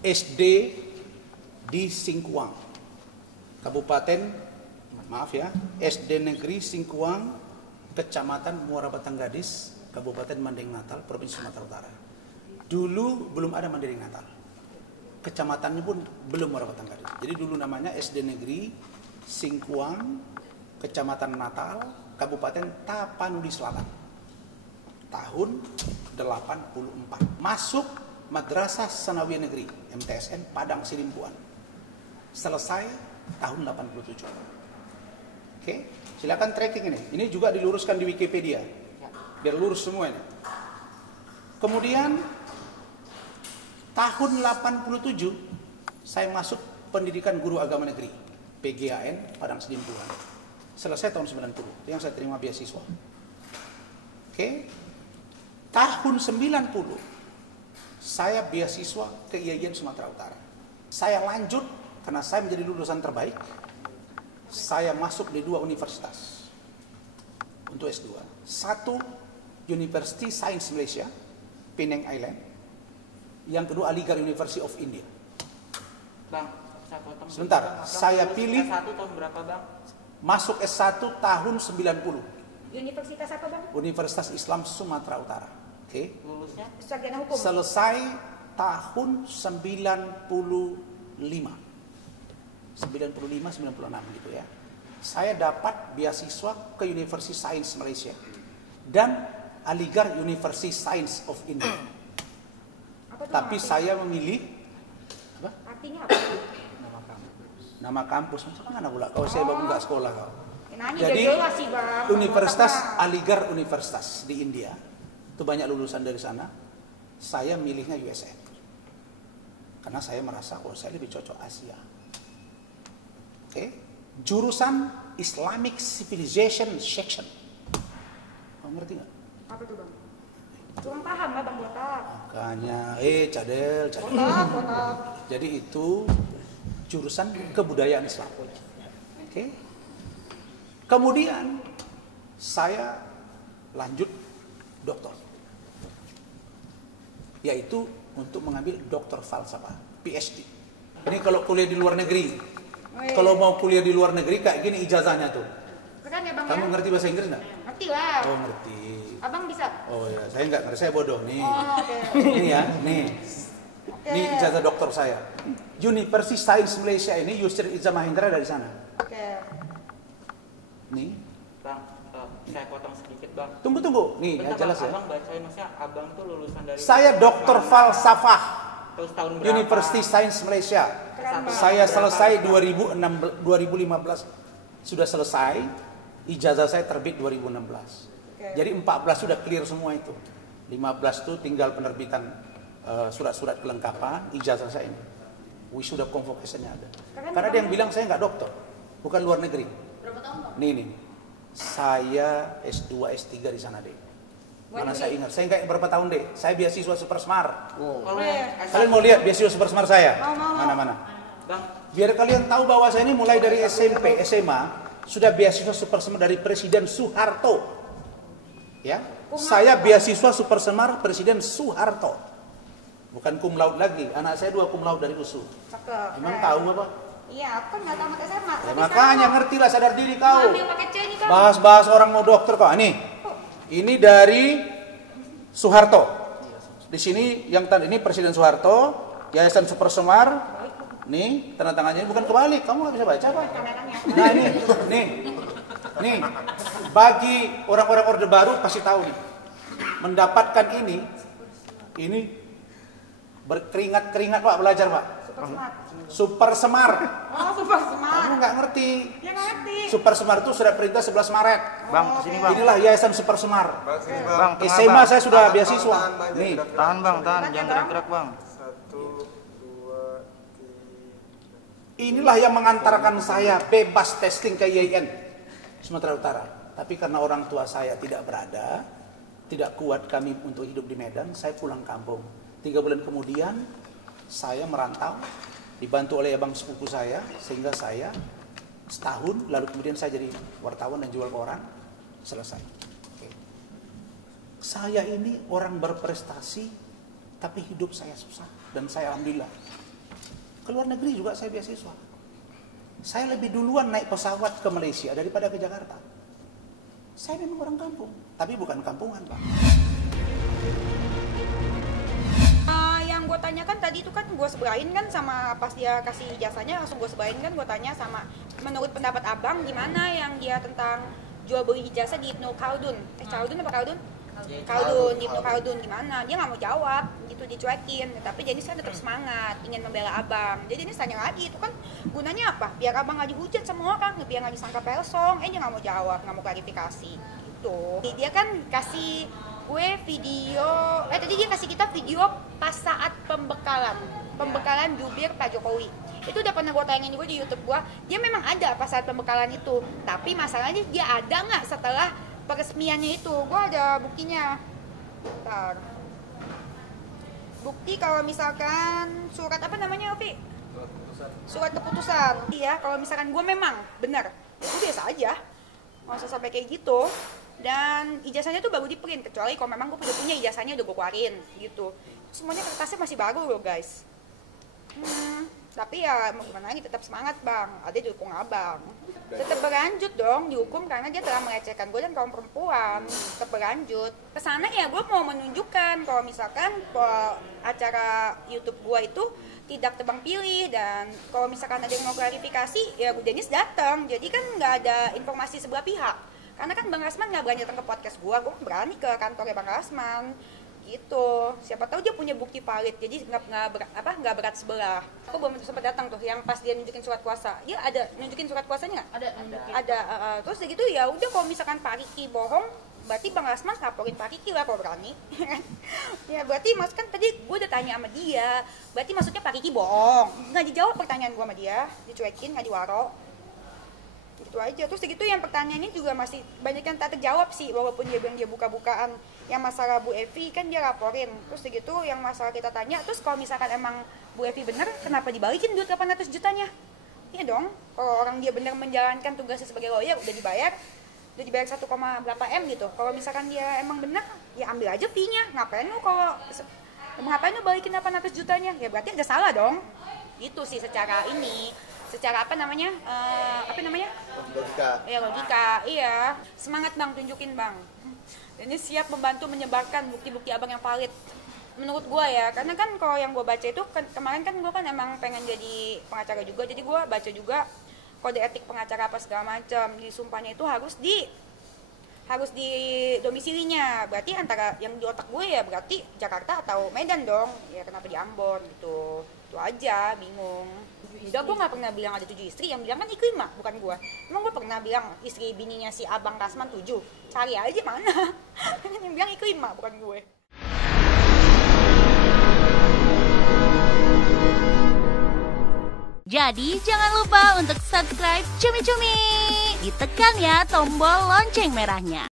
SD di Singkuang, Kabupaten, maaf ya, SD Negeri Singkuang, Kecamatan Muara Batang Gadis, Kabupaten Mandailing Natal, Provinsi Sumatera Utara. Dulu belum ada Mandailing Natal. Kecamatannya pun belum Muara Batang Gadis. Jadi dulu namanya SD Negeri Singkuang, Kecamatan Natal, Kabupaten Tapanuli Selatan. Tahun 84. Masuk Madrasah Sanawiyah Negeri, MTSN, Padang Sidimpuan. Selesai tahun 87. Oke, silakan tracking ini. Ini juga diluruskan di Wikipedia. Biar lurus semua ini. Kemudian tahun 87 saya masuk pendidikan guru agama negeri, PGAN Padang Sidimpuan. Selesai tahun 90. Itu yang saya terima beasiswa. Oke. Tahun 90 saya beasiswa ke IAIN Sumatera Utara. Saya lanjut karena saya menjadi lulusan terbaik. Saya masuk di 2 universitas untuk S2. Satu, University Science Malaysia, Penang Island. Yang kedua, Aligarh University of India. Bang, saya potong. Sebentar, saya pilih S1 tahun berapa, Bang? Masuk S1 tahun 90. Universitas apa, Bang? Universitas Islam Sumatera Utara. Oke. Lulusnya? Sarjana hukum. Selesai tahun 95. 96 gitu ya. Saya dapat beasiswa ke University Science Malaysia dan Aligarh University Science of India. Apa tuh Tapi artinya? saya memilih apa? Artinya apa? Nama kampus macam mana pula? Kau saya baru nggak sekolah kau. Nanya Jadi jelas sih, Bang. Universitas Otaknya. Aligarh Universitas di India. Itu banyak lulusan dari sana. Saya milihnya USN. Karena saya merasa saya lebih cocok Asia. Oke. Jurusan Islamic Civilization Section. Kamu ngerti nggak? Apa tuh, Bang? Kurang paham, Bang, botak. Makanya, cadel. Botak. Jadi itu jurusan kebudayaan Islam. Oke. Kemudian saya lanjut doktor, yaitu untuk mengambil doktor falsafah, PhD. Ini kalau kuliah di luar negeri. Kalau mau kuliah di luar negeri kayak gini ijazahnya tuh. Keren ya, Bang? Kamu Ya? ngerti bahasa Inggris nggak? Ngerti lah. Oh ngerti. Abang bisa? Oh ya, saya nggak ngerti, saya bodoh nih. Oh, oke. Ini ya, nih. Oke. Ini ijazah doktor saya. University Science Malaysia ini Yusri Izzah Mahendra dari sana. Oke. Nih. Bang, saya potong sedikit, Bang. Tunggu. Nih, Bentar, jelas Bang, ya. Abang bacain, maksudnya Abang tuh lulusan dari... Saya doktor falsafah Terus tahun berapa? University Science Malaysia. Keren, Bang. Saya Berapa? selesai 2015. Sudah selesai. Ijazah saya terbit 2016. Oke. Jadi 14 sudah clear semua itu. 15 tuh tinggal penerbitan surat-surat kelengkapan ijazah saya ini. Wisuda convocation-nya ada. Keren, Karena Bang. dia yang bilang saya nggak dokter, bukan luar negeri. Berapa tahun, Bang? Nih. Saya S2, S3 di sana deh. Mana saya ingat, saya nggak berapa tahun deh. Saya beasiswa Super Smart. Kalau Kalian mau lihat beasiswa Super Smart saya? Mau. Mana? Bang, Biar kalian tahu bahwa saya ini mulai dari SMP, SMA sudah beasiswa Super Smart dari Presiden Soeharto. Ya, saya beasiswa Super Smart Presiden Soeharto. Bukan cum laude lagi. Anak saya 2 cum laude dari USU. Cakep. Emang keren. tahu apa? Iya, aku kan nggak tamat SMA. Ya, makanya ngertilah, sadar diri kau. Ambil pakai C nih, Kang. Bahas-bahas orang mau dokter kok. Ini dari Soeharto. Di sini yang tadi ini Presiden Soeharto, Yayasan Super Semar. Nih, tanda tangannya bukan kebalik. Kamu nggak bisa baca apa? Kameranya. Nah, nih. Bagi orang-orang Orde Baru pasti tahu nih. Mendapatkan ini berkeringat-keringat Pak belajar Pak. Super smart. Super Semar. Oh, super smart. Kamu nggak ngerti. Ya ngerti. Super Semar itu sudah perintah 11 Maret. Bang, kesini bang. Inilah Yayasan Super Semar. Bang, tengah, SMA bang. saya sudah beasiswa. Nih, Tahan bang, tahan. Jangan gerak-gerak bang. inilah yang mengantarkan saya bebas testing ke IAIN Sumatera Utara. Tapi karena orang tua saya tidak berada, tidak kuat kami untuk hidup di Medan, saya pulang kampung. 3 bulan kemudian saya merantau, dibantu oleh abang sepupu saya, sehingga saya setahun, lalu kemudian saya jadi wartawan dan jual koran, selesai. Oke. Saya ini orang berprestasi, tapi hidup saya susah, dan saya alhamdulillah ke luar negeri juga saya beasiswa. Saya lebih duluan naik pesawat ke Malaysia daripada ke Jakarta. Saya memang orang kampung, tapi bukan kampungan, Pak. Yang gue tanyakan tadi itu kan gue sebelain kan sama pas dia kasih ijazahnya langsung gue sebelain kan gue tanya sama menurut pendapat abang gimana yang dia tentang jual beli ijazah di Ibnu Khaldun. Khaldun apa Khaldun? Khaldun, di Ibnu Khaldun gimana? Dia nggak mau jawab, gitu dicuekin. Tapi Jenis kan tetap semangat, ingin membela abang. Jadi Jenis tanya lagi, itu kan gunanya apa? Biar abang nggak dihujat sama orang, biar nggak disangka persong. Dia nggak mau jawab, nggak mau klarifikasi. Gitu. Dia kan kasih gue video, tadi dia kasih kita video pas saat pembekalan jubir Pak Jokowi. Itu udah pernah gue tayangin juga di YouTube gue. Dia memang ada pas saat pembekalan itu, tapi masalahnya dia ada nggak setelah peresmiannya itu. Gue ada buktinya. Bentar. Bukti kalau misalkan surat apa namanya, Ovi? Surat keputusan. Iya, kalau misalkan gue memang benar, itu biasa aja, nggak usah sampai kayak gitu. Dan ijazahnya tuh baru di print, kecuali kalau memang gue udah punya ijazahnya udah gue keluarin gitu. Semuanya kertasnya masih baru loh guys. Tapi ya mau gimana lagi, tetap semangat bang, ada dukung abang. Tetap berlanjut dong dihukum karena dia telah melecehkan gue dan kaum perempuan. Tetap berlanjut. Kesana ya gue mau menunjukkan kalau misalkan acara YouTube gue itu tidak tebang pilih, dan kalau misalkan ada yang mau klarifikasi ya Bu Denis datang. Jadi kan nggak ada informasi sebelah pihak. Karena kan Bang Rasman nggak berani datang ke podcast gue berani ke kantornya Bang Rasman gitu. Siapa tahu dia punya bukti valid, jadi nggak berat sebelah. Aku belum sempat datang tuh, yang pas dia nunjukin surat kuasa. Dia ada nunjukin surat kuasanya nggak? Ada. Terus gitu ya udah, kalau misalkan Pak Riki bohong, berarti Bang Rasman laporin Pak Riki lah kalau berani. Ya berarti kan tadi gue udah tanya sama dia, berarti maksudnya Pak Riki bohong. Nggak dijawab pertanyaan gue sama dia, dicuekin, nggak diwaro. Gitu aja. Terus segitu yang pertanyaannya juga masih banyak yang tak terjawab sih, walaupun dia bilang dia buka-bukaan. Yang masalah Bu Evi kan dia laporin. Terus segitu yang masalah kita tanya, terus kalau misalkan emang Bu Evi bener, kenapa dibalikin duit 800 jutanya? Iya dong, kalau orang dia bener menjalankan tugasnya sebagai lawyer, udah dibayar 1, berapa M gitu. Kalau misalkan dia emang bener, ya ambil aja fee-nya. Ngapain lu balikin 800 jutanya? Ya berarti ada salah dong. Gitu sih secara apa namanya logika. Iya, semangat bang, tunjukin bang. Ini siap membantu menyebarkan bukti-bukti abang yang valid menurut gue ya. Karena kan kalau yang gue baca itu kemarin kan gue kan emang pengen jadi pengacara juga, jadi gue baca juga kode etik pengacara apa segala macam. Di sumpahnya itu harus di domisilinya. Berarti antara yang di otak gue ya berarti Jakarta atau Medan dong. Ya kenapa di Ambon gitu. Itu aja, bingung. Udah, gue gak pernah bilang ada 7 istri, yang bilang kan Ikrimah, bukan gue. Emang gue pernah bilang istri bininya si Abang Rasman 7? Cari aja mana. Yang bilang Ikrimah, bukan gue. Jadi jangan lupa untuk subscribe Cumi Cumi. Ditekan ya tombol lonceng merahnya.